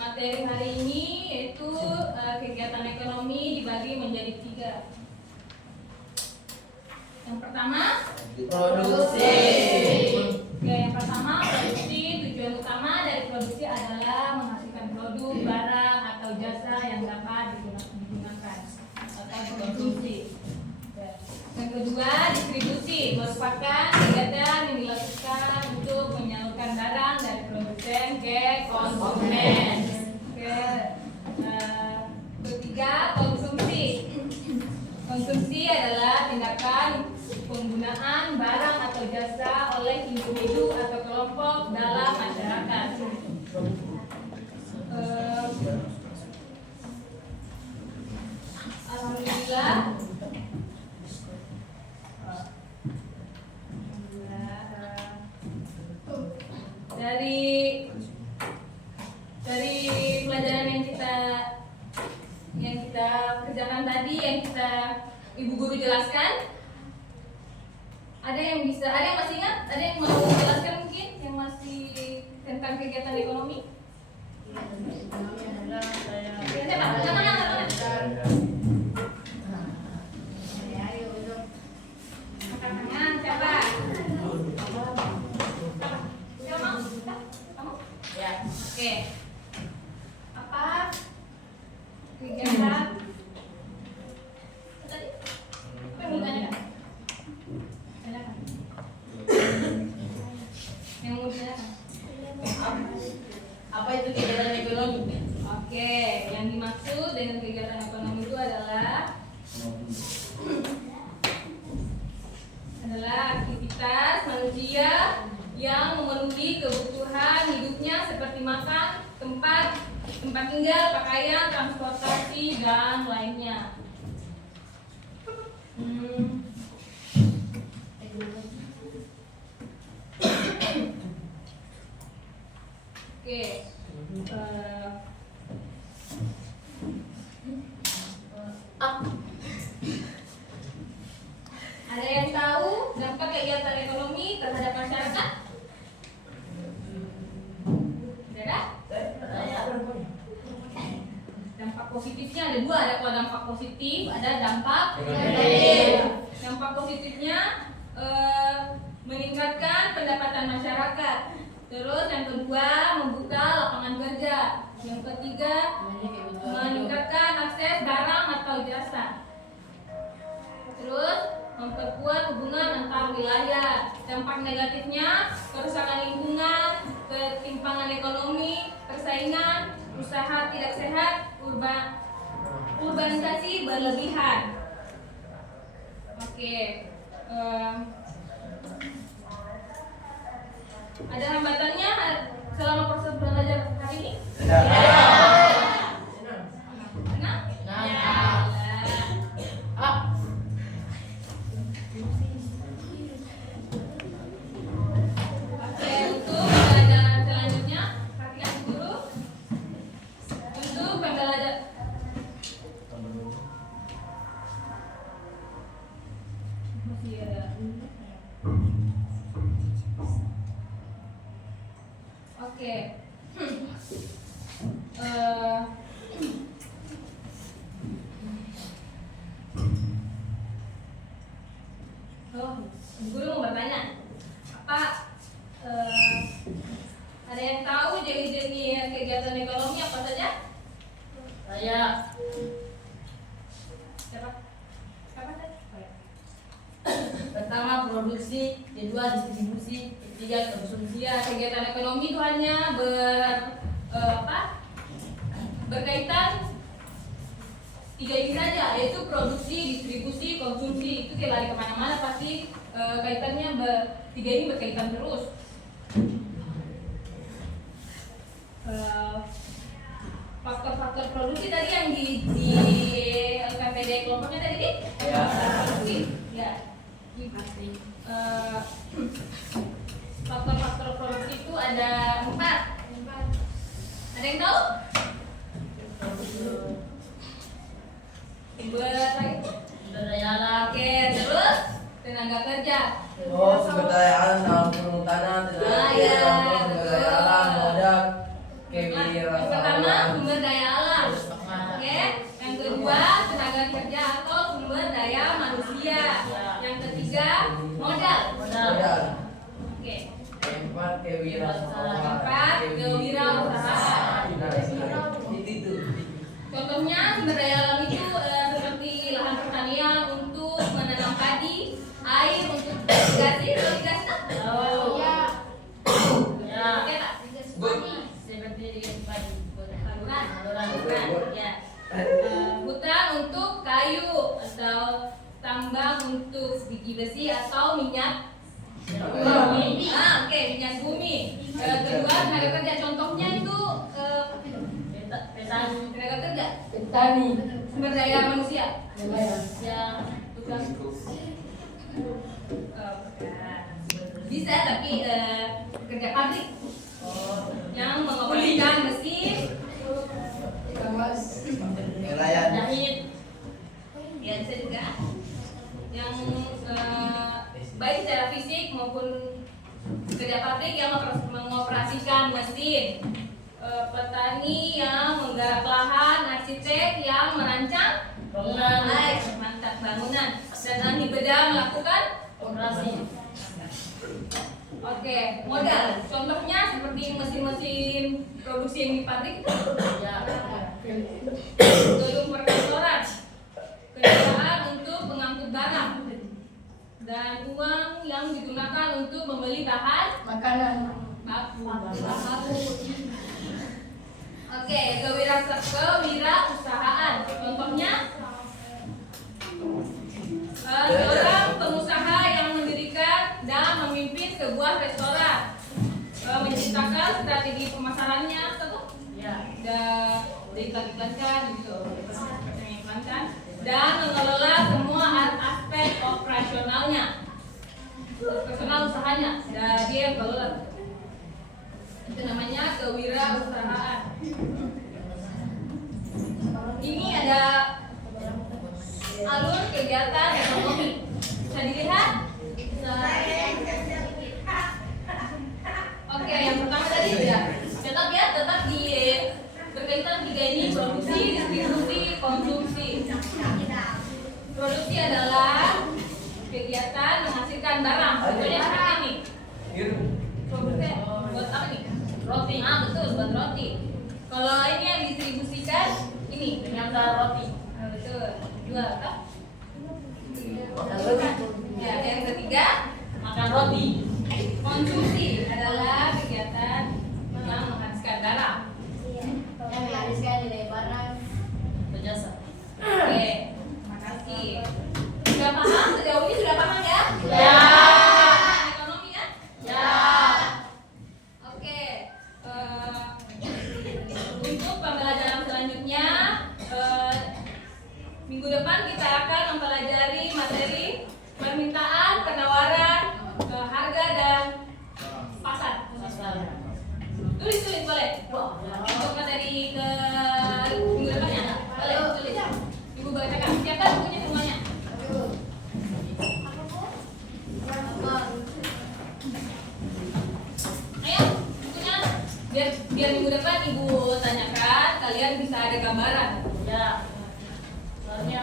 materi hari ini yaitu kegiatan ekonomi dibagi menjadi 3. Yang pertama Produksi. Oke, yang pertama produksi. Tujuan utama dari produksi adalah menghasilkan produk, barang atau jasa yang dapat digunakan atau dikonsumsi. Yang kedua, distribusi merupakan kegiatan yang dilakukan untuk menyalurkan barang dari produsen ke konsumen. Oke. Ketiga, konsumsi. Konsumsi adalah tindakan penggunaan barang atau jasa oleh individu atau kelompok dalam masyarakat. Alhamdulillah. Dari pelajaran yang kita kerjakan tadi, yang ibu guru jelaskan, ada yang masih ingat, ada yang mau jelaskan mungkin yang masih tentang kegiatan ekonomi? Tangan siapa? Kamu? Ya. Oke. Apa kegiatan tadi? Apa yang mau ditanyakan? Tanyakan. Yang mau ditanyakan? Apa itu kegiatan ekonomi? Oke, yang dimaksud dengan kegiatan ekonomi itu adalah aktivitas manusia yang memenuhi kebutuhan hidupnya seperti makan, tempat tinggal, pakaian, transportasi, dan lainnya. Oke. Ada yang tahu dampak kegiatan ekonomi terhadap masyarakat? Ada? Dampak positifnya ada 2, ada dampak positif, ada dampak negatif. Dampak positifnya meningkatkan pendapatan masyarakat. Terus yang kedua, membuka lapangan kerja. Yang ketiga, meningkatkan akses barang atau jasa. Terus memperkuat hubungan antar wilayah. Dampak negatifnya kerusakan lingkungan, ketimpangan ekonomi, persaingan, usaha tidak sehat, urbanisasi berlebihan. Oke. Ada hambatannya selama proses belajar hari ini? Oke. Guru mau bertanya, apa ada yang tahu jenis-jenis kegiatan ekonomi apa saja? Saya. Siapa tadi? Pertama produksi, kedua distribusi, ketiga konsumsi. Ya, kegiatan ekonomi itu hanya berkaitan 3 ini saja, yaitu produksi, distribusi, konsumsi. Itu dia lari kemana-mana pasti kaitannya 3 ini berkaitan terus. Faktor-faktor produksi tadi yang di LKPD kelompoknya tadi nih? Ya. Produksi, ya. Faktor-faktor produksi itu ada 4. Ada yang tahu? Sumber daya alam. Oke, terus tenaga kerja. Oh, sumber daya alam dalam perhutanan, tenaga kerja, sumber daya alam, modal, kewirausahaan. pertama sumber daya alam. Oke. Yang kedua tenaga kerja atau sumber daya manusia. Yang ketiga modal. Modal. Oke. Keempat kewirausahaan. Keempat kewirausahaan. Itu. Contohnya sumber daya alam itu seperti lahan pertanian untuk menanam padi, air untuk irigasi, Oh. ya. Ya. Oke tak? Seperti irigasi padi. Saluran. Ya. Hutan untuk kayu atau tambang untuk biji besi atau minyak bumi. Oke, minyak bumi. Kedua tenaga kerja, contohnya itu Petani. tenaga kerja, Petani. sumber daya manusia. Ya. Tukang. Bisa tapi kerja pabrik yang mengoperasikan mesin, Nelayan. Jahit. ya bisa juga yang baik secara fisik maupun kerja pabrik yang mengoperasikan mesin, petani yang menggarap lahan, arsitek yang merancang Bangunan. mantap bangunan, dan ahli bedah melakukan Operasi. Oke, modal. Contohnya seperti mesin-mesin produksi yang di pabrik itu. Ya. Gedung perkantoran, kendaraan untuk pengangkut barang, dan uang yang digunakan untuk membeli bahan Makanan. baku. Oke, kewirausahaan. Contohnya seorang pengusaha yang mendirikan dan memimpin sebuah restoran, menciptakan strategi pemasarannya, Ya. dan diiklankan gitu, mengiklankan dan mengelola semua aspek operasionalnya, operasional usahanya, dan dia yang kelola. Itu namanya kewirausahaan. Ini ada alur kegiatan ekonomi. Bisa dilihat? Oke, yang pertama tadi ya. Tetap di berkaitan tiga ini: produksi, distribusi, konsumsi. Produksi adalah kegiatan menghasilkan barang. Contohnya seperti ini. Produksi buat apa nih? Roti. Betul, buat roti. Kalau ini yang distribusikan ini Pengantar roti. betul. Jual kan? Roti. Ya, yang ketiga Makan roti. konsumsi adalah kegiatan yang menghabiskan barang. Yang menghabiskan nilai barang. Berjasa. Oke, makasih. Sudah paham? Sejauh ini sudah paham ya? Ya. Ekonomi kan? Ya. Oke. Untuk pembelajaran selanjutnya, minggu depan kita akan mempelajari materi permintaan, penawaran, harga dan pasar. Tulis boleh. Untuk materi ke minggu depannya, boleh tulis. Ibu bacakan. Siapa bukunya semuanya? Ayo, bukunya. Biar minggu depan ibu tanyakan, kalian bisa ada gambaran. Ya. Soalnya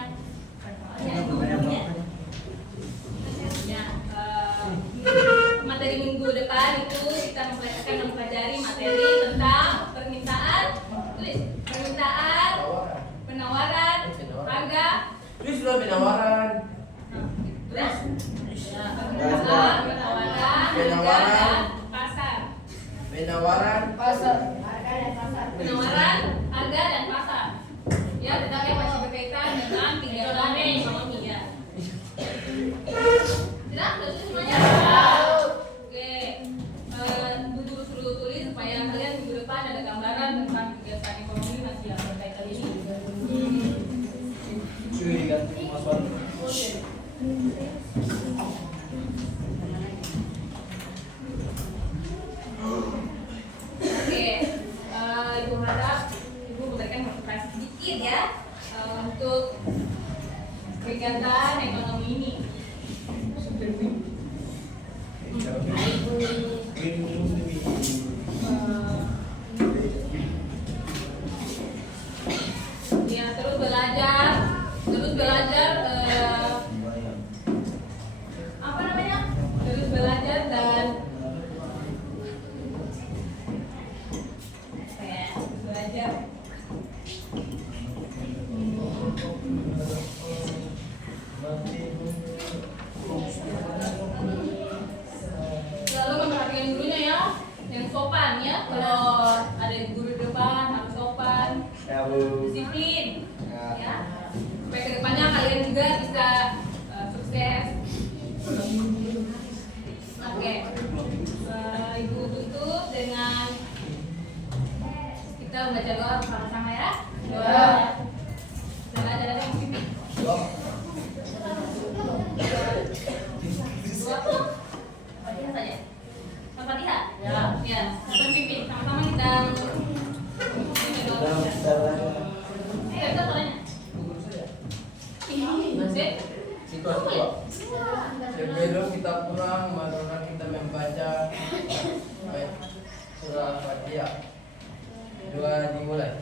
Ya, materi minggu depan itu kita akan mempelajari materi tentang permintaan, tulis permintaan, penawaran, harga, Tulis dulu penawaran. tulis permintaan, penawaran, harga dan pasar. Penawaran. Penawaran, harga dan pasar. Ya, tetapi masih berkaitan dengan kegiatan ekonomi ya. Sudah tulis semuanya? Oke. Guru suruh tulis supaya kalian minggu depan ada gambaran tentang kegiatan ekonomi masih yang berkaitan ini. Cuy, ganti masuk. Oke, ibu harap ibu memberikan motivasi sedikit ya untuk kegiatan ekonomi ini. Ya Bu. disiplin, Ya. ya. Supaya kedepannya kalian juga bisa sukses. Oke, Ibu tutup dengan kita membaca doa bersama-sama ya. Doa. Doa adalah yang pimpin. Doa. Al-Fatihah saja. Al-Fatihah. Ya. Ya. Siapa pimpin? Sama-sama kita. Dalam caranya. Kita tanya. Masih? Situasi Pak. Sebelum kita pulang, marilah kita membaca surah Al-Fatihah. Doa dimulai.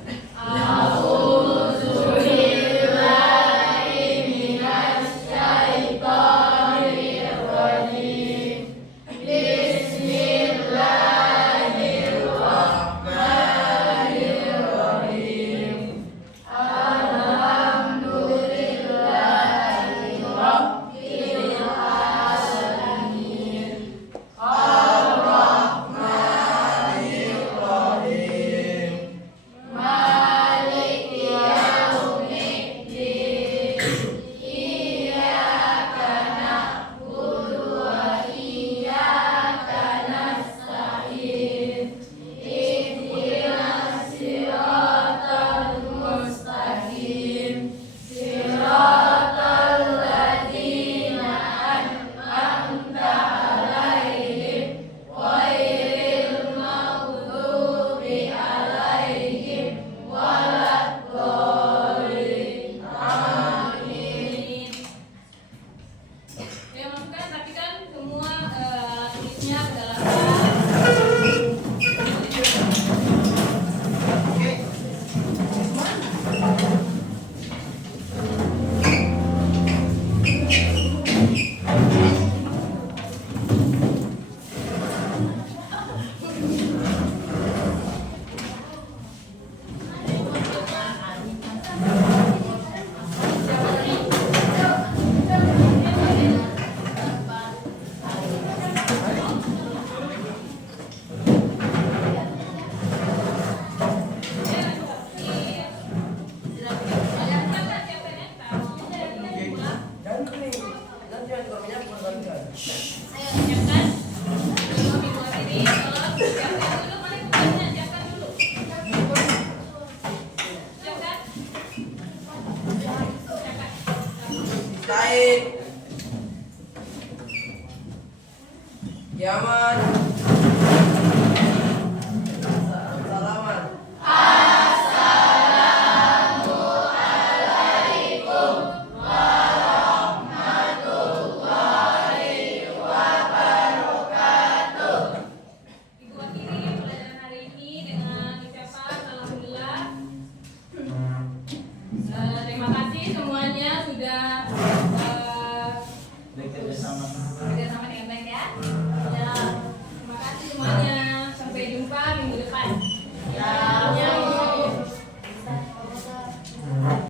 Yang masukkan rapikan semua tulisnya ke dalam tas. Said. Yaman. Salaman. Ibu akhiri pelajaran hari ini dengan ucapan alhamdulillah. Terima kasih semuanya sudah Bekerja sama.